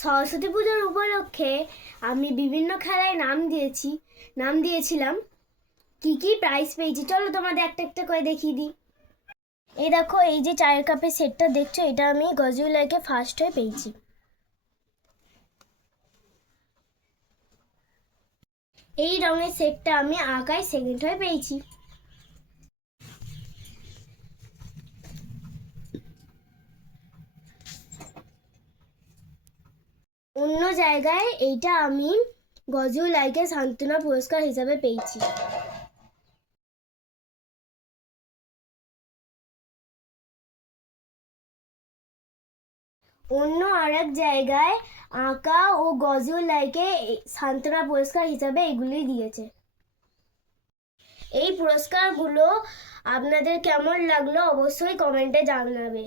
সরস্বতী পুজোর উপলক্ষে আমি বিভিন্ন খেলায় নাম দিয়েছিলাম। কি কি প্রাইজ পেয়েছি চলো তোমাদের একটা একটা করে দেখিয়ে দিই। এই দেখো, এই যে চায়ের কাপের সেটটা দেখছো, এটা আমি গজুলাইকে ফার্স্ট হয়ে পেয়েছি। এই রঙের সেটটা আমি আঁকায় সেকেন্ড হয়ে পেয়েছি। অন্য জায়গায় এইটা আমি গজুলাইকে সান্ত্বনা পুরস্কার হিসাবে পেয়েছি। অন্য আরেক জায়গায় আঁকা ও গজুলাইকে সান্ত্বনা পুরস্কার হিসাবে এগুলি দিয়েছে। এই পুরস্কারগুলো আপনাদের কেমন লাগলো অবশ্যই কমেন্টে জানাবে।